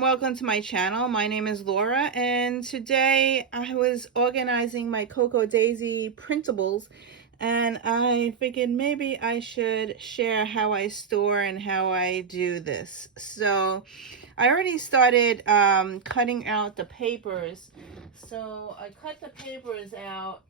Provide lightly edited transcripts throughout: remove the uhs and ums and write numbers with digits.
welcome to my channel. My name is Laura, and today I was organizing my Cocoa Daisy printables, and I figured maybe I should share how I store and how I do this. So I already started cutting out the papers. So I cut the papers out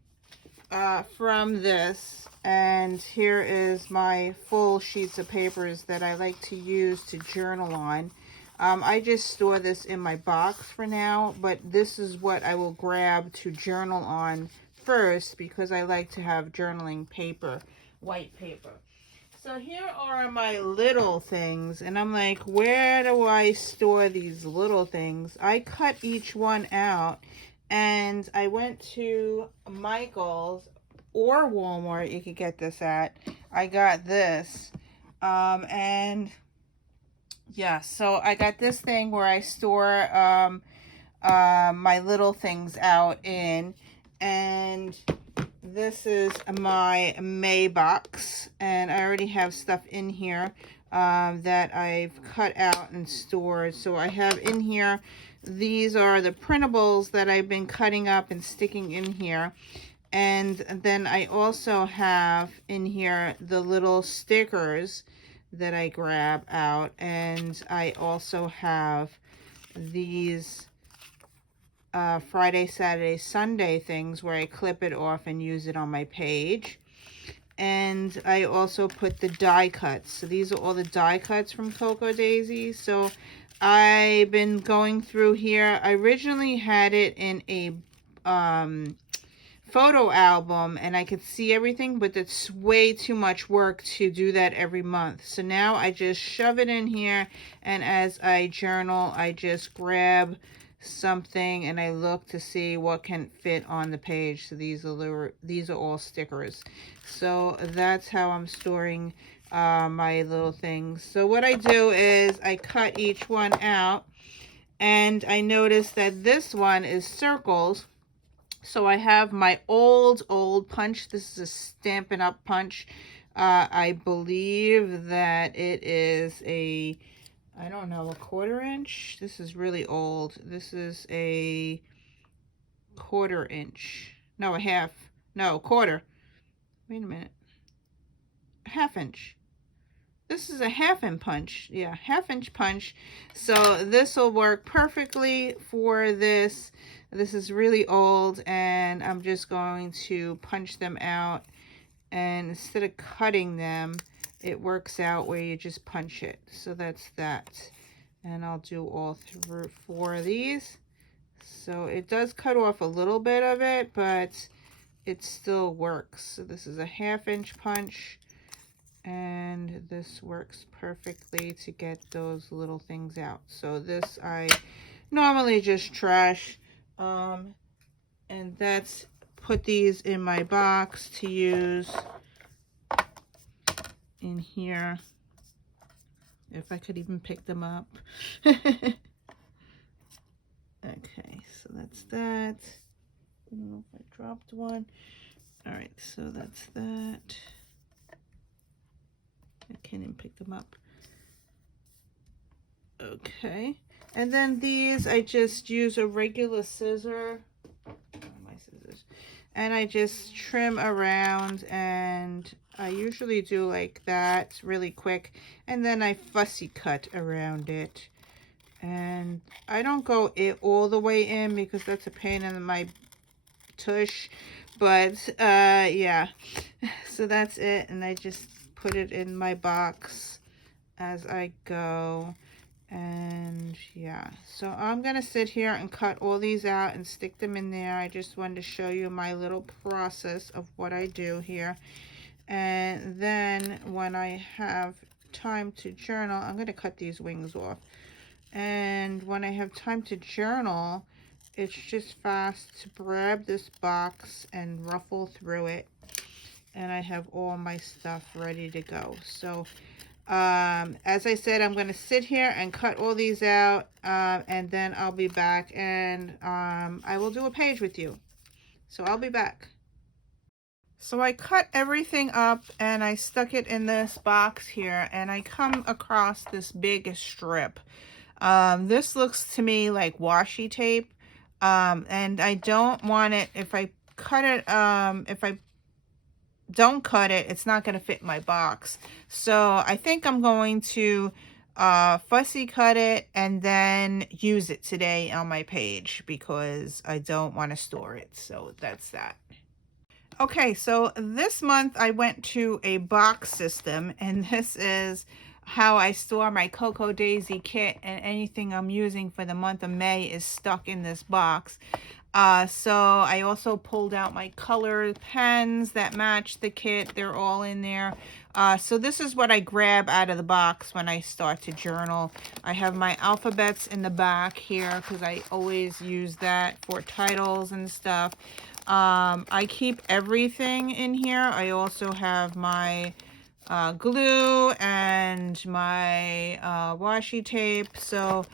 from this, and here is my full sheets of papers that I like to use to journal on. I just store this in my box for now, but this is what I will grab to journal on first because I like to have journaling paper, white paper. So here are my little things, and I'm like, where do I store these little things? I cut each one out, and I went to Michael's or Walmart. You could get this at. I got this, and yeah, so I got this thing where I store my little things out in, and this is my May box, and I already have stuff in here that I've cut out and stored. So I have in here, these are the printables that I've been cutting up and sticking in here. And then I also have in here the little stickers that I grab out, and I also have these Friday, Saturday, Sunday things where I clip it off and use it on my page. And I also put the die cuts. So these are all the die cuts from Cocoa Daisy. So I've been going through here. I originally had it in a photo album and I could see everything, but it's way too much work to do that every month. So now I just shove it in here, and as I journal, I just grab something and I look to see what can fit on the page. So these are all stickers. So that's how I'm storing my little things. So what I do is I cut each one out, and I notice that this one is circles. So I have my old punch. This is a Stampin' Up punch. I believe that it is a, I don't know, a 1/4 inch. This is really old. This is a 1/4 inch. No, a half. No, 1/4. Wait a minute. 1/2 inch. This is a 1/2 inch punch. Yeah, 1/2 inch punch. So this will work perfectly for this. This is really old, and I'm just going to punch them out. And instead of cutting them, it works out where you just punch it. So that's that. And I'll do all 4 of these. So it does cut off a little bit of it, but it still works. So this is a 1/2 inch punch, and this works perfectly to get those little things out. So this I normally just trash, and that's put these in my box to use in here, if I could even pick them up. Okay, so that's that. I don't know if I dropped one. All right, so that's that. I can't even pick them up. Okay, and then these, I just use a regular scissor, my scissors, and I just trim around, and I usually do like that really quick, and then I fussy cut around it. And I don't go it all the way in because that's a pain in my tush, but yeah, so that's it. And I just put it in my box as I go. And yeah, so I'm gonna sit here and cut all these out and stick them in there. I just wanted to show you my little process of what I do here. And then when I have time to journal, I'm gonna cut these wings off. And when I have time to journal, it's just fast to grab this box and ruffle through it, and I have all my stuff ready to go. So as I said, I'm going to sit here and cut all these out, and then I'll be back, and I will do a page with you. So I'll be back. So I cut everything up and I stuck it in this box here, and I come across this big strip. This looks to me like washi tape, and I don't want it, if I cut it, if I don't cut it, it's not going to fit my box. So I think I'm going to fussy cut it and then use it today on my page because I don't want to store it. So that's that. Okay, so this month I went to a box system, and this is how I store my Cocoa Daisy kit, and anything I'm using for the month of May is stuck in this box. So I also pulled out my colored pens that match the kit. They're all in there. So this is what I grab out of the box when I start to journal. I have my alphabets in the back here because I always use that for titles and stuff. I keep everything in here. I also have my glue and my washi tape. So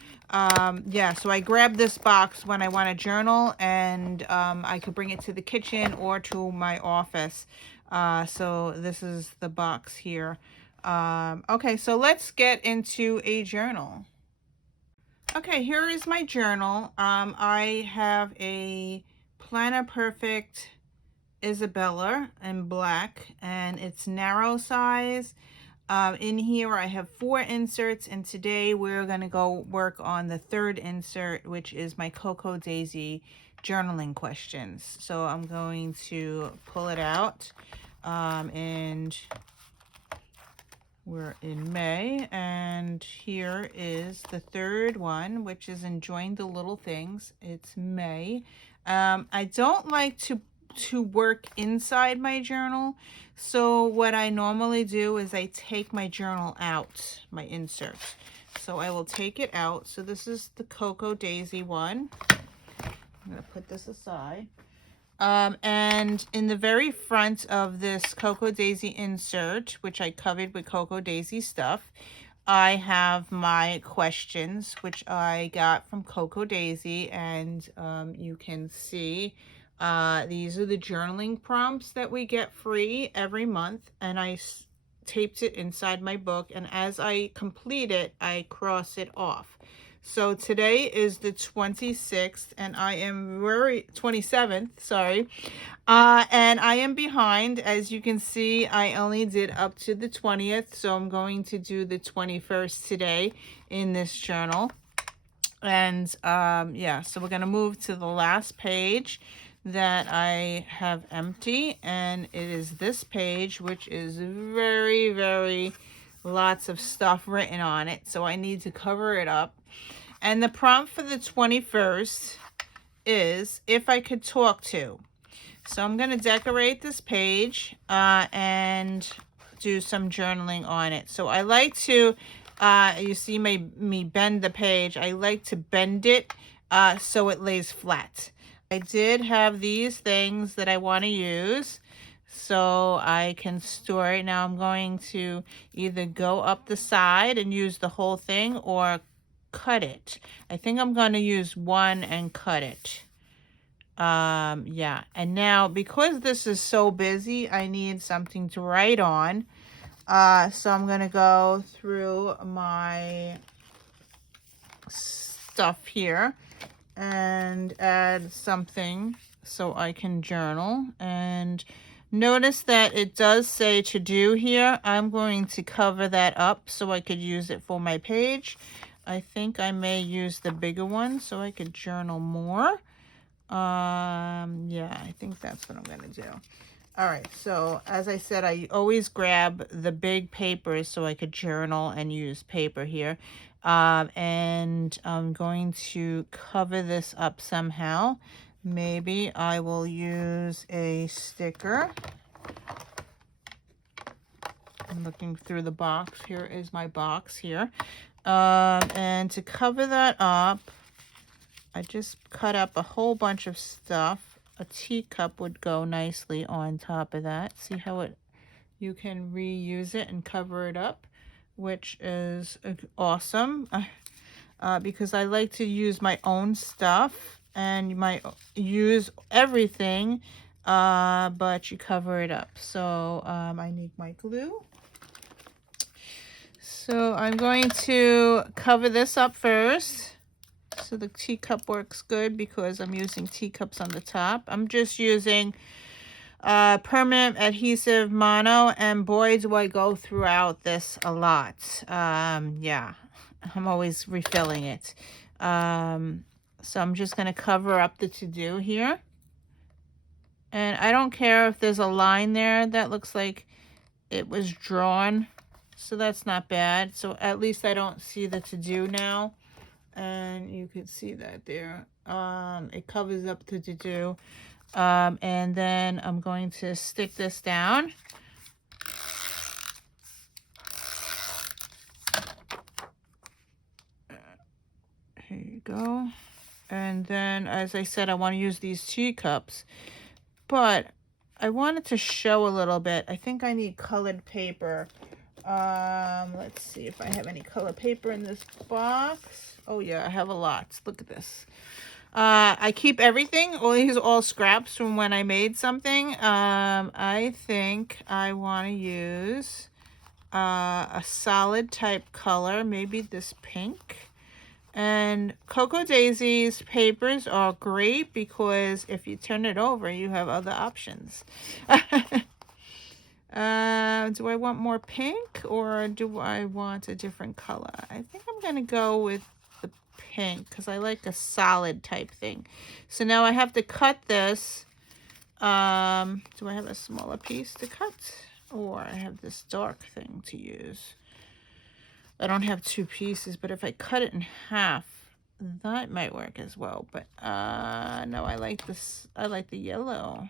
yeah, so I grab this box when I want to journal, and I could bring it to the kitchen or to my office. So this is the box here. Okay, so let's get into a journal. Okay, here is my journal. I have a Planner Perfect Isabella in black, and it's narrow size. In here I have 4 inserts, and today we're going to go work on the 3rd insert, which is my Cocoa Daisy journaling questions. So I'm going to pull it out, and we're in May, and here is the 3rd one, which is Enjoying the Little Things. It's May. I don't like to work inside my journal, so what I normally do is I take my journal out, my insert. So I will take it out. So this is the Cocoa Daisy one. I'm going to put this aside. And in the very front of this Cocoa Daisy insert, which I covered with Cocoa Daisy stuff, I have my questions, which I got from Cocoa Daisy, and you can see these are the journaling prompts that we get free every month, and I taped it inside my book, and as I complete it, I cross it off. So today is the 26th, and I am 27th, sorry. And I am behind. As you can see, I only did up to the 20th, so I'm going to do the 21st today in this journal. And yeah, so we're going to move to the last page that I have empty, and it is this page, which is very lots of stuff written on it, so I need to cover it up. And the prompt for the 21st is if I could talk to. So I'm going to decorate this page and do some journaling on it. So I like to, you see me bend the page. I like to bend it so it lays flat. I did have these things that I want to use, so I can store it. Now I'm going to either go up the side and use the whole thing or cut it. I think I'm going to use one and cut it. Yeah, and now because this is so busy, I need something to write on. So I'm going to go through my stuff here and add something so I can journal. And notice that it does say to do here. I'm going to cover that up so I could use it for my page. I think I may use the bigger one so I could journal more. Yeah, I think that's what I'm going to do. All right, so as I said, I always grab the big papers so I could journal and use paper here. And I'm going to cover this up somehow. Maybe I will use a sticker. I'm looking through the box. Here is my box here. And to cover that up, I just cut up a whole bunch of stuff. A teacup would go nicely on top of that. See how you can reuse it and cover it up, which is awesome. Because I like to use my own stuff and use everything, but you cover it up. So I need my glue. So I'm going to cover this up first. So the teacup works good because I'm using teacups on the top. I'm just using permanent adhesive mono, and boy do I go throughout this a lot. Yeah, I'm always refilling it. So I'm just going to cover up the to-do here. And I don't care if there's a line there that looks like it was drawn. So that's not bad. So at least I don't see the to-do now. And you can see that there. It covers up the to-do. And then I'm going to stick this down. Here you go. And then, as I said, I want to use these teacups. But I wanted to show a little bit. I think I need colored paper. Let's see if I have any color paper in this box. Oh yeah, I have a lot. Look at this. I keep everything. These are all scraps from when I made something. I think I want to use a solid type color, maybe this pink. And Cocoa Daisy's papers are great because if you turn it over, you have other options. Do I want more pink or do I want a different color? I think I'm going to go with the pink because I like a solid type thing. So now I have to cut this. Do I have a smaller piece to cut? Or I have this dark thing to use. I don't have two pieces, but if I cut it in half, that might work as well. But no, I like this. I like the yellow.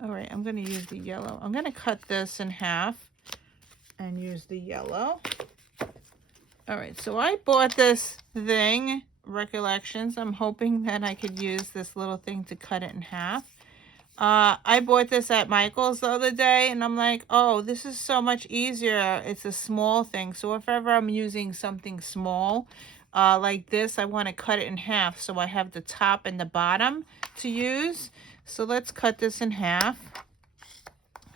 All right, I'm going to use the yellow. I'm going to cut this in half and use the yellow. All right, so I bought this thing, Recollections. I'm hoping that I could use this little thing to cut it in half. I bought this at Michael's the other day, and I'm like, oh, this is so much easier. It's a small thing. So if ever I'm using something small like this, I want to cut it in half so I have the top and the bottom to use. So let's cut this in half.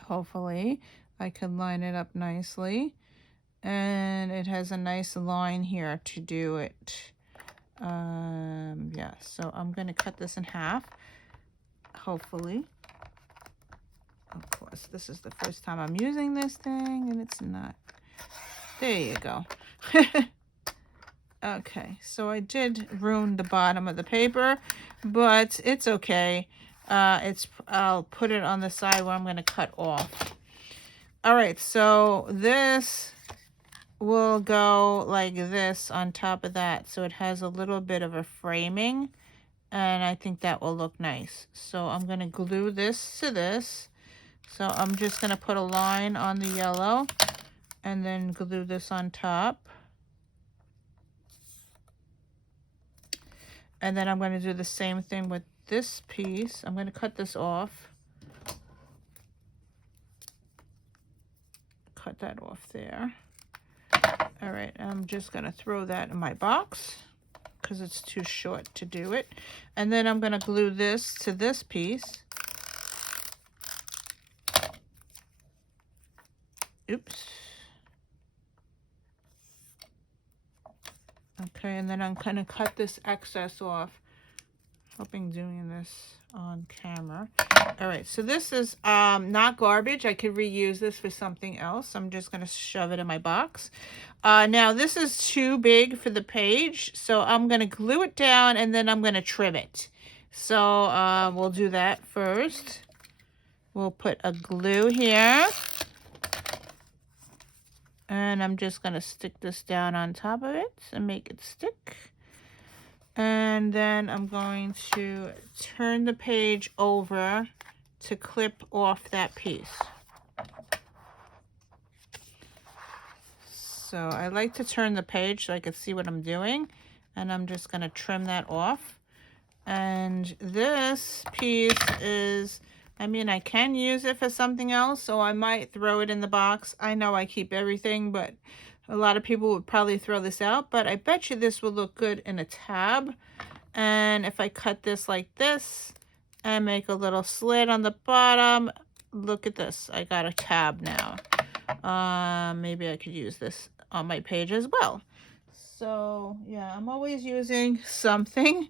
Hopefully I can line it up nicely. And it has a nice line here to do it. Yeah, so I'm going to cut this in half. Hopefully. Of course, this is the first time I'm using this thing, and it's not. There you go. Okay, so I did ruin the bottom of the paper, but it's okay. I'll put it on the side where I'm going to cut off. All right, so this will go like this on top of that, so it has a little bit of a framing. And I think that will look nice. So I'm going to glue this to this. So I'm just going to put a line on the yellow and then glue this on top. And then I'm going to do the same thing with this piece. I'm going to cut this off. Cut that off there. All right, I'm just going to throw that in my box because it's too short to do it. And then I'm going to glue this to this piece. Oops. Okay, and then I'm going to cut this excess off. Hoping doing this on camera. All right, so this is not garbage. I could reuse this for something else. I'm just going to shove it in my box. Now, this is too big for the page, so I'm going to glue it down and then I'm going to trim it. So we'll do that first. We'll put a glue here. And I'm just going to stick this down on top of it and make it stick. And then I'm going to turn the page over to clip off that piece. So I like to turn the page so I can see what I'm doing. And I'm just going to trim that off. And this piece is, I mean, I can use it for something else, so I might throw it in the box. I know I keep everything, but a lot of people would probably throw this out, but I bet you this will look good in a tab. And if I cut this like this and make a little slit on the bottom, look at this. I got a tab now. Maybe I could use this on my page as well. So yeah, I'm always using something.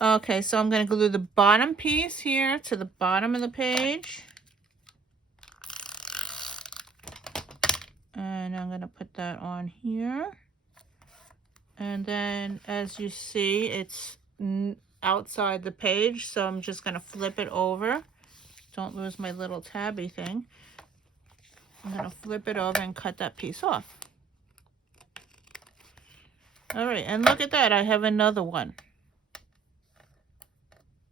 Okay, so I'm going to glue the bottom piece here to the bottom of the page. And I'm going to put that on here. And then as you see, it's outside the page, so I'm just going to flip it over. Don't lose my little tabby thing. I'm going to flip it over and cut that piece off. All right, and look at that. I have another one.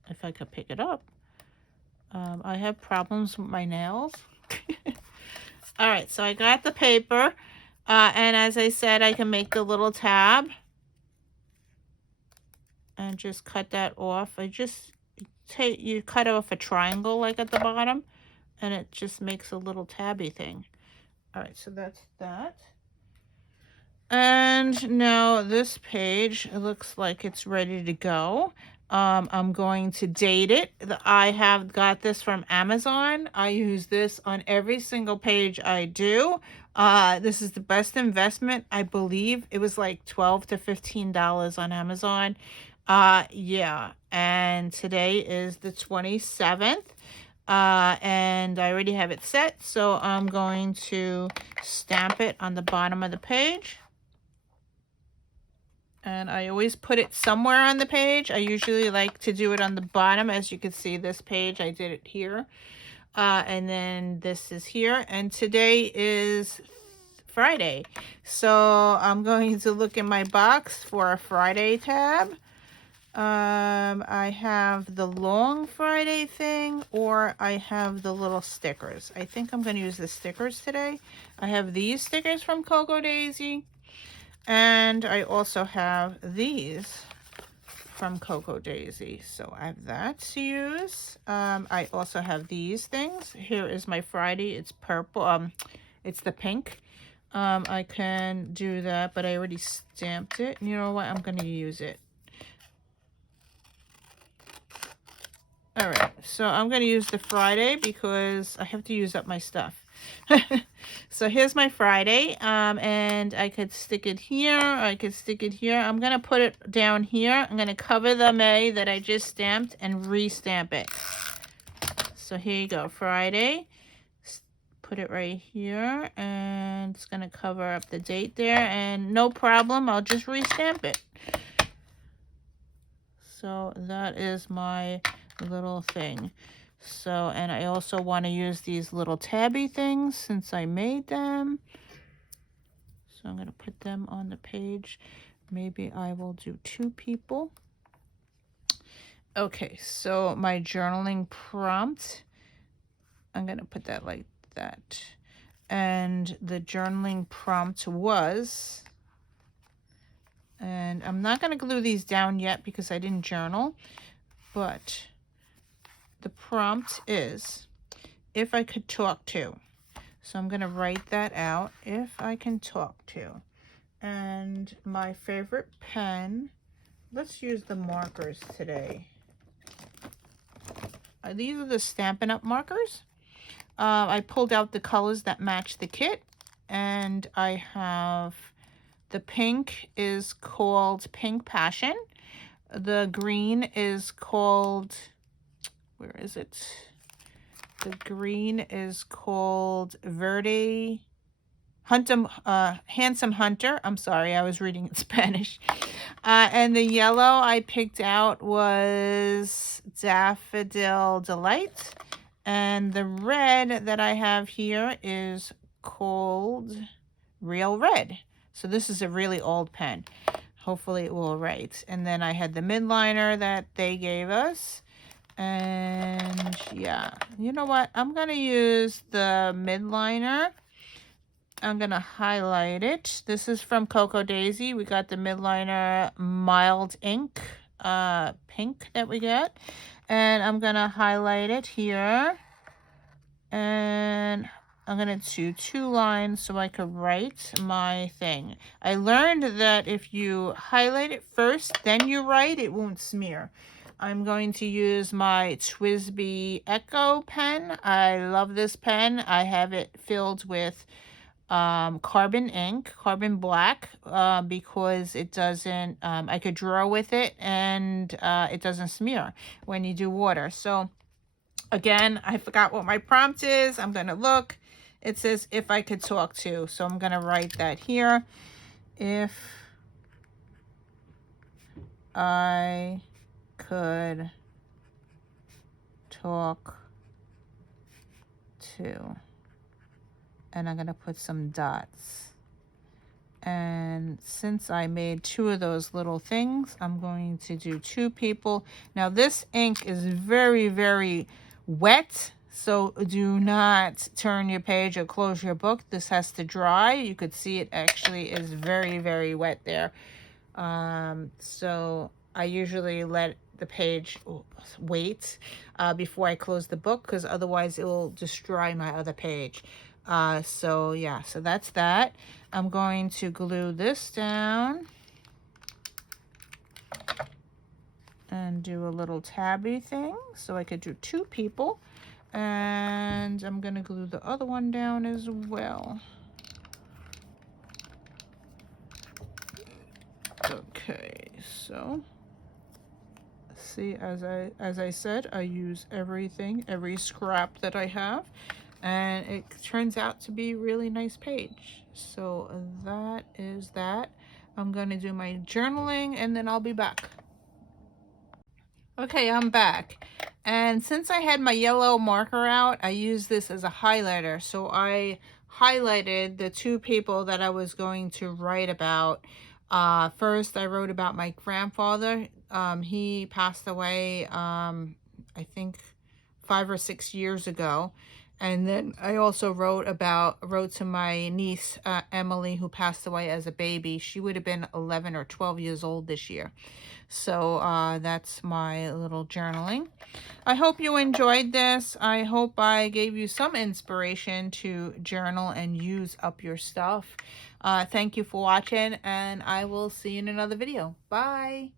If I could pick it up. I have problems with my nails. All right, so I got the paper. And as I said, I can make the little tab. And just cut that off. You cut off a triangle like at the bottom. And it just makes a little tabby thing. All right, so that's that. And now this page, it looks like it's ready to go. I'm going to date it. I have got this from Amazon. I use this on every single page I do. This is the best investment, I believe. It was like $12 to $15 on Amazon. Yeah, and today is the 27th. And I already have it set, so I'm going to stamp it on the bottom of the page. And I always put it somewhere on the page. I usually like to do it on the bottom. As you can see, this page, I did it here. And then this is here. And today is Friday. So I'm going to look in my box for a Friday tab. I have the long Friday thing, or I have the little stickers. I think I'm going to use the stickers today. I have these stickers from Cocoa Daisy. And I also have these from Cocoa Daisy. So I have that to use. I also have these things. Here is my Friday. It's purple. It's the pink. I can do that, but I already stamped it. You know what? I'm going to use it. All right. So I'm going to use the Friday because I have to use up my stuff. So here's my Friday, and I could stick it here, I could stick it here. I'm going to put it down here. I'm going to cover the May that I just stamped and re-stamp it. So here you go, Friday. Put it right here, and it's going to cover up the date there, and no problem, I'll just re-stamp it. So that is my little thing. So, and I also want to use these little tabby things since I made them. So I'm going to put them on the page. Maybe I will do 2 people. Okay, so my journaling prompt, I'm going to put that like that. And the journaling prompt was, and I'm not going to glue these down yet because I didn't journal, but the prompt is, if I could talk to. So I'm going to write that out, if I can talk to. And my favorite pen, let's use the markers today. These are the Stampin Up Markers. I pulled out the colors that match the kit. And I have the pink is called Pink Passion. The green is called, where is it? The green is called Verde Handsome Hunter. I'm sorry, I was reading in Spanish. And the yellow I picked out was Daffodil Delight. And the red that I have here is called Real Red. So this is a really old pen. Hopefully it will write. And then I had the midliner that they gave us. And yeah, you know what? I'm going to use the midliner. I'm going to highlight it. This is from Cocoa Daisy. We got the midliner mild ink, pink that we got. And I'm going to highlight it here. And I'm going to do 2 lines so I could write my thing. I learned that if you highlight it first, then you write, it won't smear. I'm going to use my TWSBI Echo pen. I love this pen. I have it filled with carbon ink, carbon black, because it doesn't, I could draw with it, and it doesn't smear when you do water. So again, I forgot what my prompt is. I'm going to look. It says if I could talk to. So I'm going to write that here. If I could talk to. And I'm going to put some dots. And since I made 2 of those little things, I'm going to do 2 people. Now this ink is very, very wet, so do not turn your page or close your book. This has to dry. You could see it actually is very, very wet there. So I usually let the page wait before I close the book, because otherwise it will destroy my other page. So yeah, so that's that. I'm going to glue this down and do a little tabby thing so I could do 2 people. And I'm going to glue the other one down as well. Okay, so see, as I said, I use everything, every scrap that I have, and it turns out to be a really nice page. So that is that. I'm going to do my journaling and then I'll be back. Okay, I'm back. And since I had my yellow marker out, I used this as a highlighter. So I highlighted the 2 people that I was going to write about. First, I wrote about my grandfather. He passed away, I think 5 or 6 years ago. And then I also wrote to my niece, Emily, who passed away as a baby. She would have been 11 or 12 years old this year. So that's my little journaling. I hope you enjoyed this. I hope I gave you some inspiration to journal and use up your stuff. Thank you for watching, and I will see you in another video. Bye.